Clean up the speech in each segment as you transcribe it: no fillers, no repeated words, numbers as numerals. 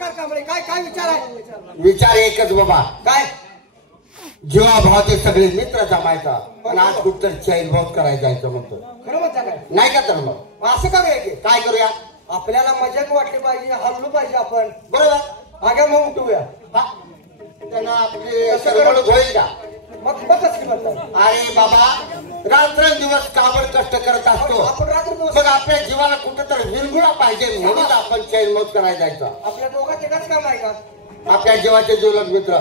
नमस्कार कांबळे. काय काय विचार आहे? विचार एकच बाबा, काय जेव्हा भावाचे सगळे मित्र जमायचा पण आज कुठतर चैन भाव करायला जायचं म्हणतो. खरं म्हणता काय? नाही का? तर मग असं करूया की काय करूया? आपल्याला मजाक वाटली पाहिजे, हरलो पाहिजे आपण. बरोबर. आगे मग उठूया. त्यांना आपले सरळ होईल का? मग कसं म्हणतात? अरे बाबा, रात्रंदिवस काबड कष्ट करत असतो. आपण रात्र दिवस मग आपल्या जीवाला कुठेतरी विरगुळा पाहिजे म्हणून आपण चैन मौज करायला जायचं. आपल्या दोघांचे एकच काम आहे का? आपल्या जीवाचे जीवलग मित्र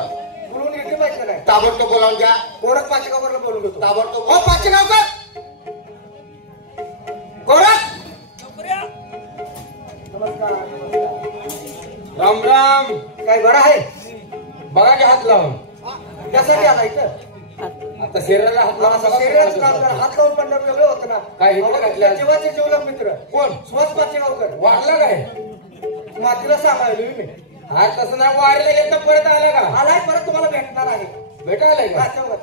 बोलून येते पाहिजे नाही. ताबडतोब बोलावून घ्या. गोरख पाचगावला बोलून घेतो. ताबडतोब. हो पाचगावकर. गोरख नमस्कार. राम राम. काय बरं आहे? बघा की हात लावून. त्यासाठी आला इथं. आता शरीराला हात लावून शरीराचं काम करा. हात लावून पडलं वेगळं होतं ना. काय इकडे घातल्या? जीवाचे जीवलग मित्र कोण? स्वस्त पाचगावकर. वाढला काय? मातीला सांभाळली मी. हा तसं नाही, वाढला येतं परत आला का? आलाय परत तुम्हाला भेटणार आहे. भेटायला का? पाचगावकर.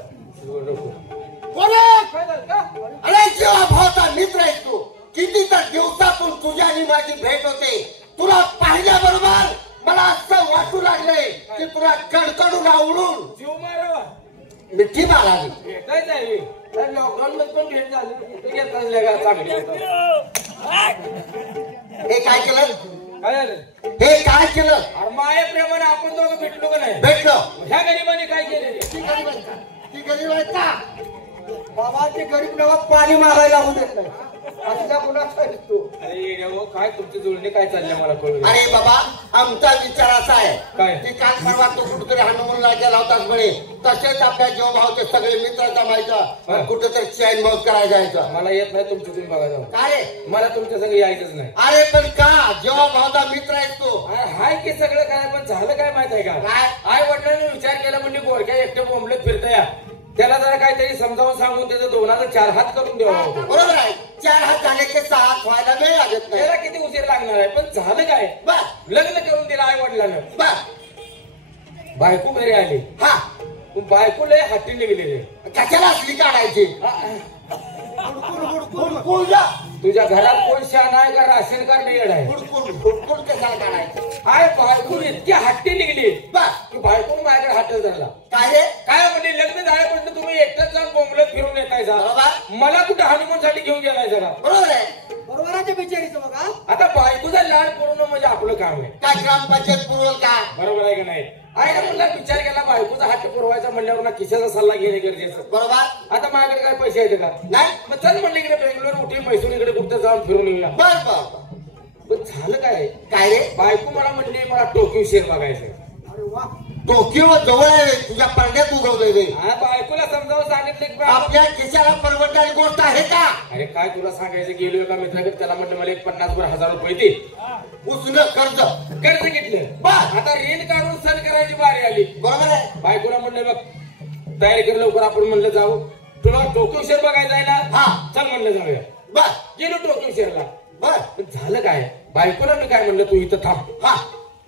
गोरख! काय झालं का? अरे जेव्हा भावाचा मित्र आहेस तू, किती तर दिवसातून तुझ्या आणि माझी भेट होते. तुला पाहिल्याबरोबर मला असं वाटू लागले की तुला कडकडून आवडून जीव मारावा. मिठी मारावी. भेटायचं आहे. लॉकडाऊन मध्ये पण भेट झाली. इथे घेतला का चांगली? हे काय केलं? काय झालं? हे काय केलं? अरे माया प्रेमाने आपण दोघं भेटलो का नाही? भेटलं. ह्या गरीबाने काय केले? ती गरीब आहेत का? बाबा ते गरीब नवा पाणी मारायला लावून देत नाही. असल्या कुणाचा दिसतो? अरे येड्या हो, काय तुमच्या जुळणी काय चाललंय मला कळू. अरे बाबा, आमचा विचार असा आहे काय? की काल परवा तू कुठेतरी हनुमानला गेला होतास म्हणे, तसेच आपल्या जीवभावाचे सगळे मित्र जमायचं, कुठेतरी चैन मौज करायला जायचं. मला येत नाही तुमचं, तुम्ही बघा जाऊ. का रे? मला तुमच्या संग यायचंच नाही. अरे पण का? जेव्हा भावाचा मित्र आहेस तू. अरे हाय की सगळं काय, पण झालं काय माहित आहे का? काय? आई वडिलांनी विचार केला म्हणजे गोरक्या एकट्या बोंबलत फिरताया, त्याला जरा काहीतरी समजावून सांगून त्याचं 2,004 हात करून द्यावा. बरोबर आहे. 4 हात झाले की 6 हात व्हायला वेळ लागत नाही. त्याला किती उशीर लागणार आहे, पण झालं काय? बर लग्न करून दिलं आई वडिलांना. बर. बायको घरी आली. हा, बायको लय हाती निघलेली. कशाला असली काढायची? हुडकून जा. तुझ्या घरात कोण शान आहे का? राशन कार्ड येड आहे? हुडकून कशाला काढायचं? आय बायको इतकी हट्टी निघली बर. की बायको माझ्याकडे हातच धरला. काय रे? काय म्हणजे लग्न झाल्यापासून तुम्ही एकटाच जाऊन बोंबलत फिरून येताय जा. बरोबर. मला कुठे हनुमानसाठी घेऊन गेलाय जरा? बरोबर आहे. बरोबर आहे ते बिचारीचं बघा. आता बायकोचा लाड पूर्ण म्हणजे आपलं काम आहे. काय ग्रामपंचायत पुरवल का? बरोबर आहे का नाही? आहे का? म्हणला विचार केला बायकोचा हात पुरवायचा म्हणल्यावर ना खिशाचा सल्ला घेणे गरजेचं. बरोबर. आता माझ्याकडे काय पैसे आहेत का? नाही. मग चल म्हणलं इकडे बेंगलोर उठी मैसूर इकडे कुठं जाऊन फिरून येऊया. बर बर. पण झालं काय? काय रे? बायको मला म्हणली मला टोकियो शेअर बघायचं. अरे वा. टोकियो जवळ आहे, तुझ्या परड्यात उगवलंय रे. हा बायकोला समजावून सांगितलं की आपल्या खिशाला परवडणारी गोष्ट आहे का? अरे काय तुला सांगायचं, गेलो एका मित्राकडे, त्याला म्हटलं मला एक 50,000 रुपये दे. उसनं कर्ज. कर्ज घेतलं. बर. आता ऋण काढून सण करायची बारी आली. बरोबर आहे. बायकोला म्हणलं बघ तयारी कर लवकर, आपण म्हणलं जाऊ. तुला टोकियो शेअर बघायचा आहे ना? हा. चल म्हणलं जाऊया. बर गेलो टोकियो शेअरला. बर. पण झालं काय? बायकोला मी काय म्हणलं, तू इथं थांब. हा.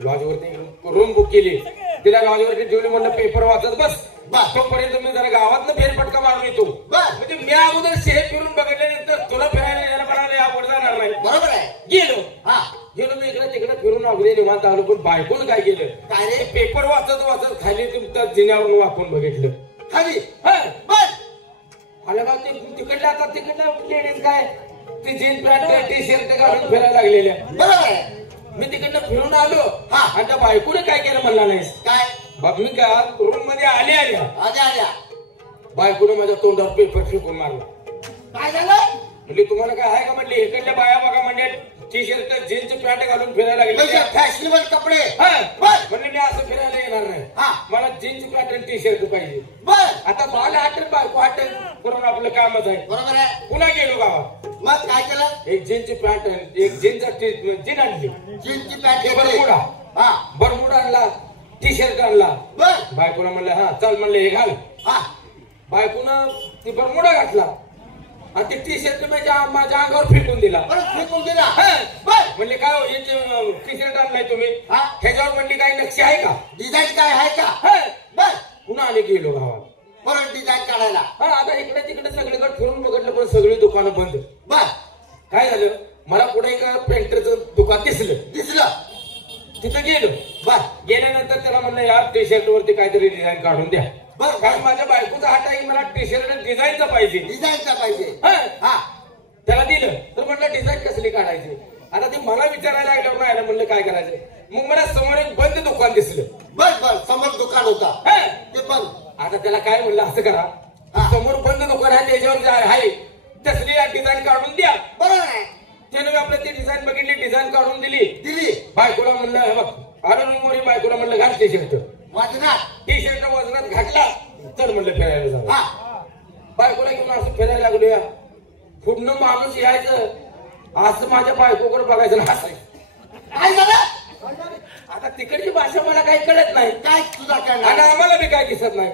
लॉजवरती रूम बुक केली. तिला लॉजवरती ठेवली, म्हणलं पेपर वाचत बस. बर. तोपर्यंत मी जरा गावात फेरफटका मारून येतो. बर. म्हणजे मी अगोदर शहर फिरून बघितल्यानंतर तुला फिरायला यायला म्हणाले आवड जाणार नाही. बरोबर आहे. गेलो. हा. गेलो मी इकडे तिकडे फिरून अगदी निवांत आलो. पण बायकोनं काय केलं? काय रे? पेपर वाचत वाचत खाली तुमच्या जिन्यावरून वाकून बघितलं. खाली. हा. बर. आलं बा ते तिकडल्या, आता तिकडल्या लेडीज काय ती जीन्स पॅन्ट टी शर्ट घालून फिरायला लागलेल्या. बरोबर आहे. मी तिकडनं फिरून आलो. हा. आणि त्या बायकोने काय केलं म्हणला नाहीस? काय? बघ मी का रूम मध्ये आल्या आल्या बायकोने माझ्या तोंडावर पेपर फेकून मारला. काय झालं? म्हणजे तुम्हाला काय आहे का? म्हणले इकडल्या बाया बघा म्हणजे टी शर्ट जीन्स पॅन्ट घालून फिरायला म्हणजे लागले. फॅशनेबल कपडे. हा. बर. म्हणजे मी असं फिरायला येणार नाही. हा. मला जीन्स पॅन्ट आणि टी शर्ट पाहिजे. बर. आता बाला हॉटेल बायको हॉटेल करून आपलं कामच आहे. बरोबर आहे. पुन्हा गेलो गावात. मग काय केलं? एक जीन्सची पॅन्ट एक जीन्सचा जीन आणली. जीन्सची पॅन्ट घेतली. बरमुडा. हा. बरमुडा आणला, टी शर्ट आणला. बर. बायकोला म्हणलं हा चल, म्हणलं हे घाल. हा. बायकोनं ती बरमुडा घातला आणि ते टी शर्ट माझ्या अंगावर फेकून दिला. परत फेकून दिला. हा. बर. म्हणले काय टी शर्ट आणलाय तुम्ही? हा. ह्याच्यावर म्हणली काही नक्षी आहे का? डिझाईन काय आहे का? हा. बर. पुन्हा आले गेलो गावात. परत डिझाईन काढायला. हा. आता इकडे तिकडे सगळीकडे फिरून बघितलं पण सगळी दुकानं बंद. बर. काय झालं? मला पुढे एक पेंटरचं दुकान दिसलं. दिसलं. तिथं गेलो बर गेल्यानंतर त्याला म्हणलं या टी शर्ट वरती काहीतरी डिझाईन काढून द्या बर कारण माझ्या बायकोचा हात आहे मला टी शर्ट डिझाईनचा पाहिजे डिझाईनचा पाहिजे हा. हा त्याला दिलं तर म्हणलं डिझाईन कसली काढायची आता ते मला विचारायला लागल्यावर नाही म्हणलं काय करायचं मग मला समोर एक बंद दुकान दिसलं बर बर समोर दुकान होता हा. ते पण आता त्याला काय म्हणलं असं करा हा. समोर बंद दुकान आहे त्याच्यावर जे आहे तसली डिझाईन काढून द्या बरोबर आहे त्यानं आपलं ती डिझाईन बघितली डिझाईन काढून दिली दिली बायकोला म्हणलं हे बघ आलं मोरी बायकोला म्हणलं घाल टी शर्ट वाजणार टी शर्ट वजनात घातला तर म्हणलं फिरायला जाऊ हा बायकोला घेऊन असं फिरायला लागलो या पुढनं माणूस यायचं असं माझ्या बायकोकडे बघायचं ना हसायचं काय झालं आता तिकडची भाषा मला काही कळत नाही काय तुझा आणि करणार आम्हाला बी काय दिसत नाही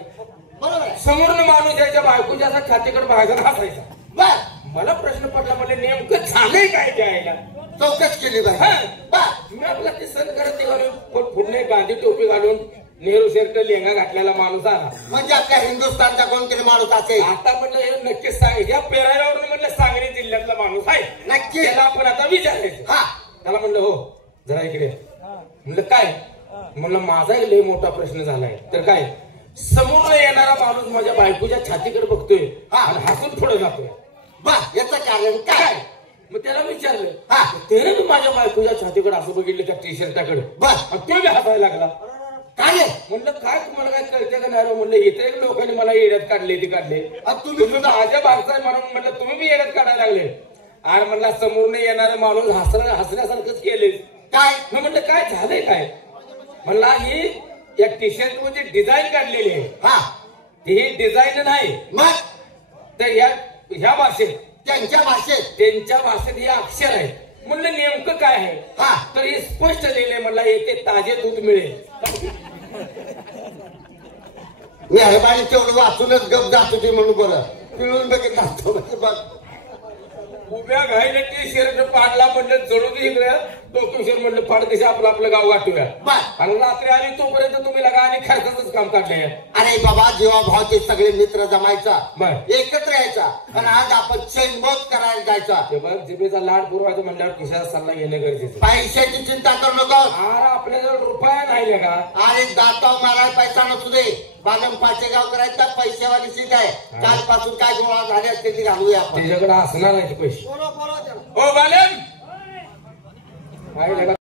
बरोबर आहे समोरनं माणूस यायच्या बायकोच्या असा छातीकडे बघायचा ना हसायचा बर मला प्रश्न पडला म्हणजे नेमकं झालंय काय द्यायला चौकश केली हा. पाहिजे बर मी आपला ते सण करत निघालो पण पुढे गांधी टोपी घालून नेहरू शर्ट लेंगा घातलेला माणूस आला म्हणजे आपल्या हिंदुस्थानचा कोणतरी माणूस असेल आता म्हणलं हे नक्कीच सांग या पेराऱ्यावरून म्हणलं सांगली जिल्ह्यातला माणूस आहे नक्की त्याला आपण आता विचारायचं हा त्याला म्हणलं हो जरा इकडे म्हणलं काय म्हणलं माझा एक लय मोठा प्रश्न झालाय तर काय समोर येणारा माणूस माझ्या बायकोच्या छातीकडे बघतोय हा. आणि हसून पुढे जातोय बर याचं कारण काय काय मग त्याला विचारलं हा. त्याने मी माझ्या बायकोच्या छातीकडे असं बघितलं त्या टी शर्टाकडे बर आणि तो बी हसायला लागला काय आहे? म्हणलं काय तुम्हाला काय कळतं का नाही म्हणलं इथे एक लोकांनी मला येड्यात काढले ते काढले आणि तुम्ही तुम्ही माझ्या भागचा म्हणून म्हणलं तुम्ही बी येड्यात काढायला लागले आणि म्हणला समोर येणारा माणूस हसण्यासारखंच केले काय मग म्हणलं काय झालंय काय म्हणला ही या टी शर्ट मध्ये डिझाईन काढलेली आहे हा ही डिझाईन नाही मग तर ह्या भाषेत त्यांच्या भाषेत त्यांच्या भाषेत हे अक्षर आहे म्हणलं नेमकं काय आहे हा तर हे स्पष्ट लिहिलंय म्हणला येथे ताजे दूध मिळेल मी हरबाणी तेवढं वाचूनच गप जात होती म्हणून बरं पिळून बघितलं बघ उभ्या घाईला टी शर्ट पाडला म्हणलं जळून इकडं डोकेश्वर म्हणलं पाड कशी आपलं आपलं गाव गाठूया बर आणि रात्री आली तोपर्यंत तुम्ही लगा आणि खर्चाच काम काढलंय अरे बाबा जेव्हा भावचे सगळे मित्र जमायचा बर. एकत्र यायचा आणि आज आपण चैनबोध करायला जायचा ते बघ जिभेचा लाड पुरवायचा म्हणल्यावर खिशाचा सल्ला घेणं गरजेचं पैशाची चिंता करू नको अरे आपल्याजवळ रुपया नाही का अरे दाताव मारायला पैसा नसू दे बालम पाचेगाव करायचा पैशावाली सीट आहे कालपासून काय गोळा झाले असते ती घालूया आपण त्याच्याकडे असणार नाही ते पैसे बोलवा त्याला ओ बालम काय लगा